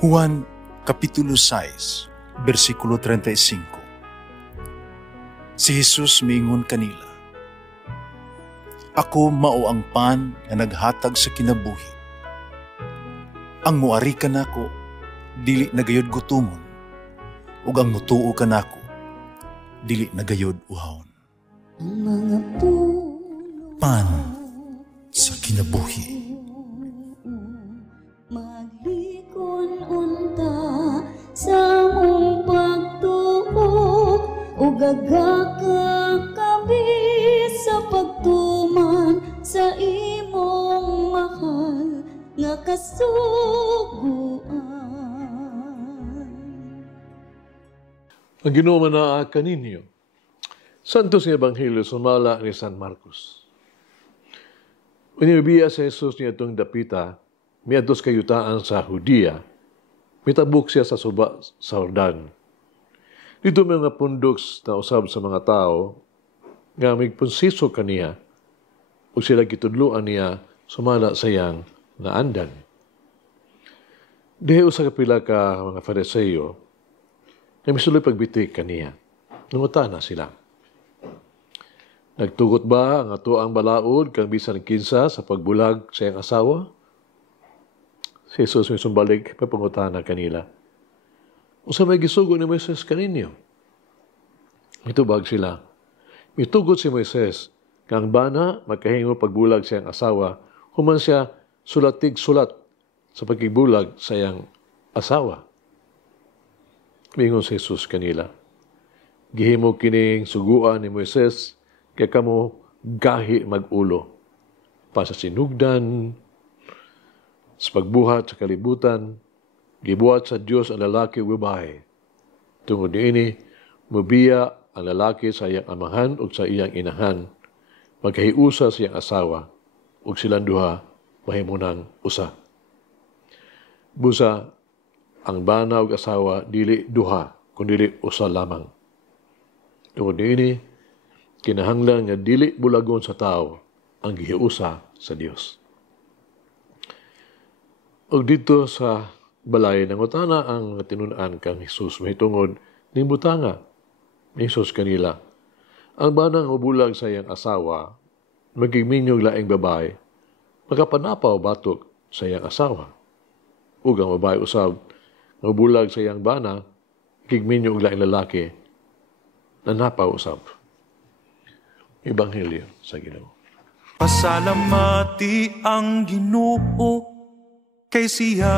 Juan Kapitulo 6, versikulo 35. Si Jesus miingon kanila, "Ako mao ang pan nga naghatag sa kinabuhi. Ang muari kanako, dili nagayod gutomon, ug ang mutuo kanako, dili nagayod uhawon." Pan sa kinabuhi. Maglikon unta sa mong pagtuo, ug gagakabi sa pagtuman sa imong mahal nga kasuguan. Ang Ginoo manaa kaninyo. Santos nga Ebanghelyo sumala ni San Marcos. Unibiya sa Jesus niya itong dapita, miadtos kayutaan sa Hudiya, mitabuk siya sa suba sa Jordan. Dito may mga pundoks na usab sa mga tao, nga migpunsiso kaniya, ug sila gitudloan niya sumala sa iyang naandan. Dihe usa ka pila ka mga Fariseo, na misuloy pagbitik kaniya. Nangutana sila. Nagtugot ba ang ato ang balaod kang bisan kinsa sa pagbulag sa iyang asawa? Si Jesus may sumbalik, may pangutana kanila. Unsa may gisugo ni Moises kaninyo? Mitubag sila. Mitugot si Moises, kang bana magkahingo pagbulag sa iyang asawa, human siya sulatig-sulat sa pagkibulag sa iyang asawa. Mingon si Jesus kanila, gihimo kining suguan ni Moises, kaya kamo gahi mag-ulo. Pa sa sinugdan, sa pagbuhat sa kalibutan, gibuhat sa Diyos ang lalaki o babae. Tungod niini, mubiya ang lalaki sa iyang amahan o sa iyang inahan, magkahiusa sa iyang asawa, o silang duha, mahimunang usa. Busa, ang bana o asawa, dili duha, kundi usa lamang. Tungod niini, kinahanglan nga dili bulagon sa tao ang gihiusa sa Dios. Og dito sa balay nangutana ang tinun-an kang Jesus mahitungod ning butanga ni Jesus kanila. Ang banang ubulag sa iyang asawa, magigminyog laing babae, makapanapaw batok sa iyang asawa. Ug ang babae usab nga ubulag sa iyang bana, gigminyog laing lalaki, nanapaw usab. Ebanghelyo sa Ginoo. Pasalamati ang Ginoo, kay siya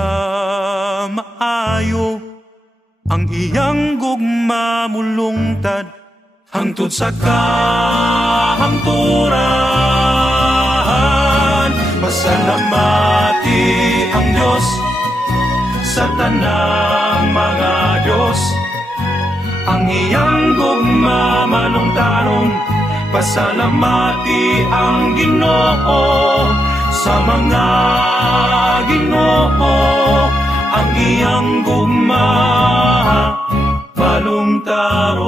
maayo, ang iyang gugma mulungtad, hangtod sa kahangturan. Pasalamati ang Diyos sa tanang mga Diyos, ang iyang gugma malungtaron. Pasalamati ang Ginoo sa mga Ginoo, ang iyang gugma balungtaron.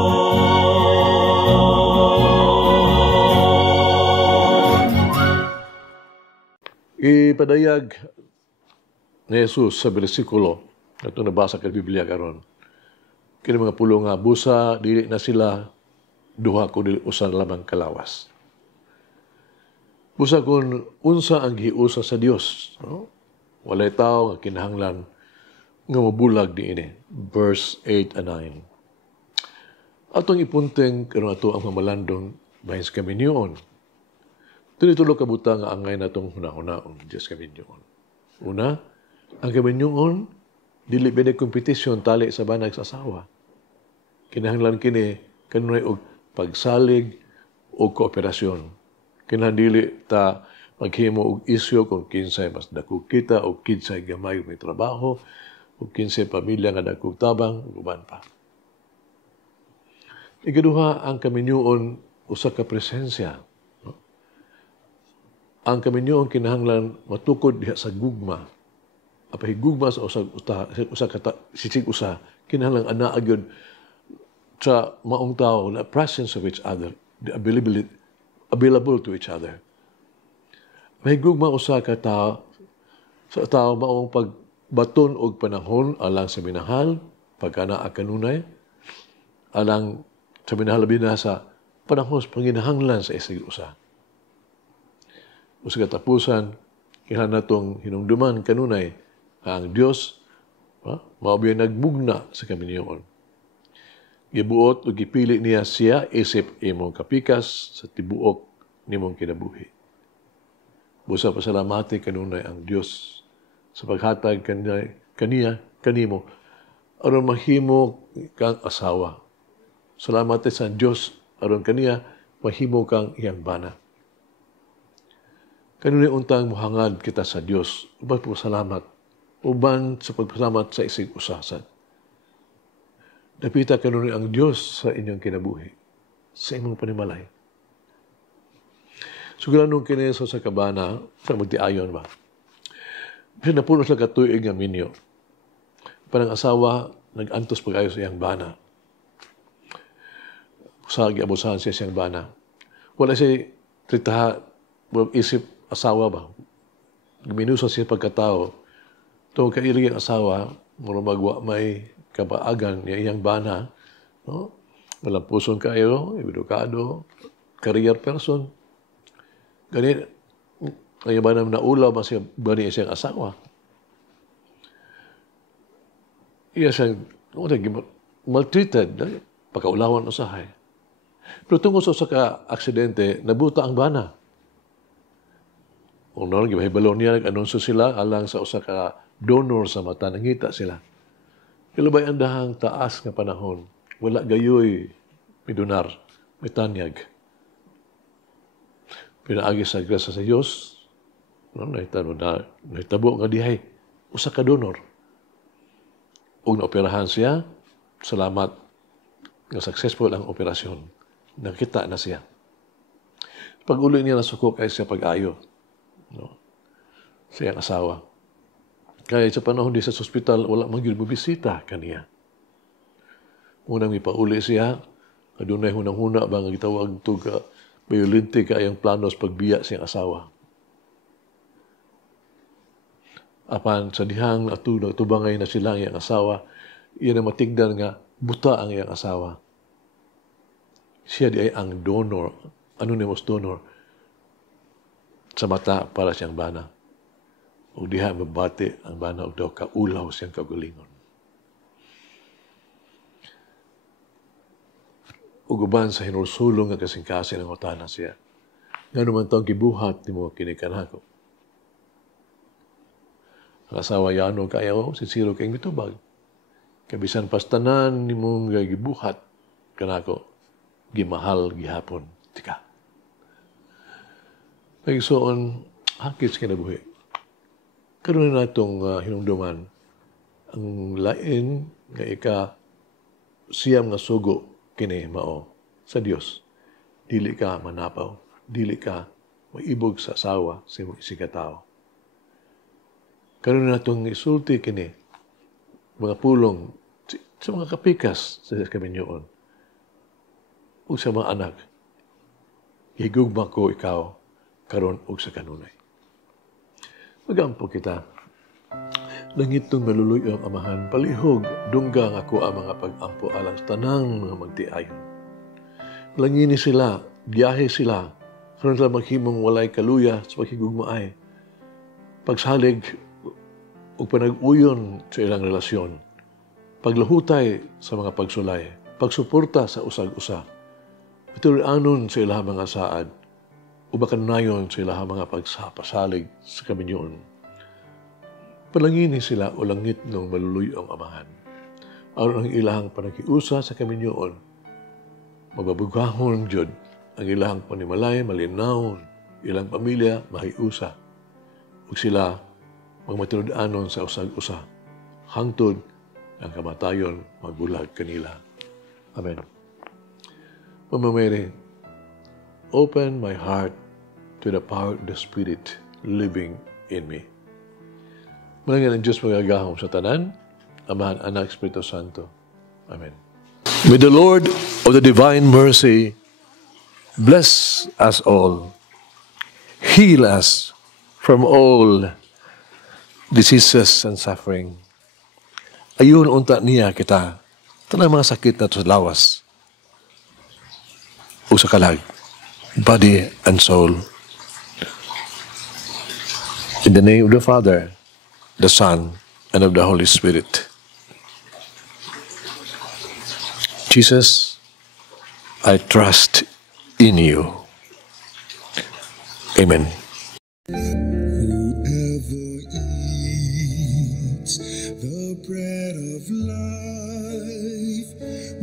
Ipadayag ni Jesus sa bersikulo na ito nabasa ka Biblia karon. Kini mga pulong nga busa, dili na sila duha kundi usa lamang kalawas. Busa kung unsa ang giusa sa Dios, no? Walay tao nga kinahanglan nga mabulag diini. Verse 8 and 9. Atong ipunteng karon ato ang mamalandong bahin sa kaminyoon. Tunitulo ka buta nga angay natong hunahunahon Dios kaminyoon. Una, ang kaminyoon dili bede kompetisyon tali sa banag sa asawa. Kinahanglan kini kanunay og pagsalig o kooperasyon. Kinahanglan ta maghimo og isyu kung kinsay mas dako kita o kinsay gamay may trabaho o kinsay pamilya nga dako tabang uban pa. Ikaduha, ang kaminyoon usa ka presensya. No? Ang kaminyoon kinahanglan matukod diha sa gugma. Apay gugma sa usa ka sisig usa kinahanglan anaa gyud sa maong tao na presence of each other, the available to each other. May gugma usa ka tao sa tao maong baton og panahon alang sa minahal, pagkana kanunay, alang sa minahal na sa panahon sa panginahanglan sa isig usa. O sa katapusan, kailan natong hinungduman kanunay, ang Dios, maubiyang nagbugna sa kaminyoon. Gibuot o gipili niya siya isip imong kapikas sa tibuok nimong kinabuhi. Busa pasalamati kanunay ang Dios sa paghatag kanimo aron mahimo kang asawa. Salamat sa Dios aron kaniya mahimo kang iyang bana. Kanunay untang muhangad kita sa Dios. Uban po salamat. Uban sa pagpasalamat sa isig usasan. Napita kanunay ang Dios sa inyong kinabuhi, sa imong panimalay. Sugalan nung kineso sa kabana, sa magtiayon ba? Kasi napunos lang katuig nga minyo. Parang asawa, nag-antos pag-ayo sa iyang bana. Usagi, abusahan siya siyang bana. Wala siya tritaha, isip asawa ba? Gaminusa siya pagkatao. Itong kailig ang asawa, magwa may kapaagan niya iyang bana, no? Malapuson kayo, edukado, career person. Ganit, ang ba naman naulaw ba siya bani siyang asawa? Iya siyang, maltreated, pagkaulawan usahay. Pero tungkol sa ka-aksidente, nabuta ang bana. Kung nalang, gibahibalon niya, nag-anunso sila, alang sa usa ka donor sa mata, nangita sila. Kilabay ang dahang taas nga panahon, wala gayoy, midunar, mitanyag. Pinaagi sa grasa sa Diyos, no, nahitabo nga dihay, usa ka donor. Ug naoperahan siya, salamat nga successful ang operasyon. Nakita na siya. Pag-uli niya nasukok ay siya pag-ayo. No? Siyang asawa. Kaya sa panahon di sa hospital, wala magyud bisita kaniya. Unang ipauli siya, adunay hunang-huna ba nga gitawag ito ka, violente ka ang planos pagbiya siyang asawa. Apan sa dihang natubangay na sila ang iyang asawa, iyan na matigdan nga buta ang iyang asawa. Siya di ay ang donor, anonymous donor, sa mata para siyang bana. O diha mabati ang bana o daw kaulaw siyang kagalingon. Uguban sa hinulsulong nga kasing-kasing ang utana siya. Nga naman itong gibuhat ni mo kinikanako. Ang asawa yano kayo, sincero kayong mitubag. Kabisan pastanan ni mong gibuhat kanako, gimahal gihapon. Tika. Nagsoon, hakit sa kinabuhi. Karoon na itong hinungduman, ang lain nga siyam nga sugo kini mao sa Dios. Dili ka manapaw, dili ka maibog sa asawa sa imong isig katao. Karoon na itong isulti kini, mga pulong sa mga kapikas sa kaminyoon. O sa mga anak, higugma ko ikaw, karon og sa kanunay. Magampo kita. Langitong maluluy ang amahan, palihog, dungga nga ko ang mga pag-ampo alang sa tanang mga magtiayon. Langini sila, biyahe sila, karon sila maghimong walay kaluya sa paghigugmaay. Pagsalig o panag-uyon sa ilang relasyon, paglahutay sa mga pagsulay, pagsuporta sa usag-usa, maturianon sa ilang mga saad, o bakanayon sa ilang mga pagsapasalig sa kaminyoon. Palangini sila o langit ng maluluyo ang amahan. Aron ang ilang panakiusa sa kaminyoon, mababugahon jud ang ilang panimalay, malinaw, ilang pamilya, mahiusa. Ug sila magmatulod-anon sa usag-usa. Hangtod ang kamatayon magbulag kanila. Amen. Mama Mary, open my heart to the power of the Spirit living in me. Malangin ang Diyos magagahom sa tanan, Amahan, Anak, Espiritu Santo. Amen. May the Lord of the divine mercy bless us all, heal us from all diseases and suffering. Ayun unta niya kita. Tanang mga sakit na to sa lawas. O sa kalag. Body and soul. In the name of the Father, the Son, and of the Holy Spirit. Jesus, I trust in you. Amen. Whoever eats the bread of life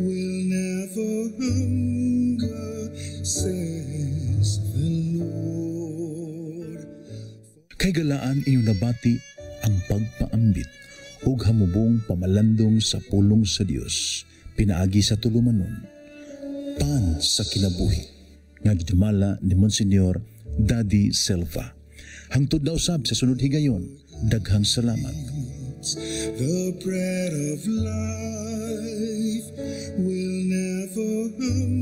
will never hunger, says the Lord. Kay galaan inyong nabati ang pagpaambit ug hamubong pamalandong sa pulong sa Dios pinaagi sa tulumanon. Pan sa kinabuhi nga gidumala ni Monsignor Daddy Selva. Hangtod na usab sa sunod higayon, daghang salamat. The bread of life will never hunger.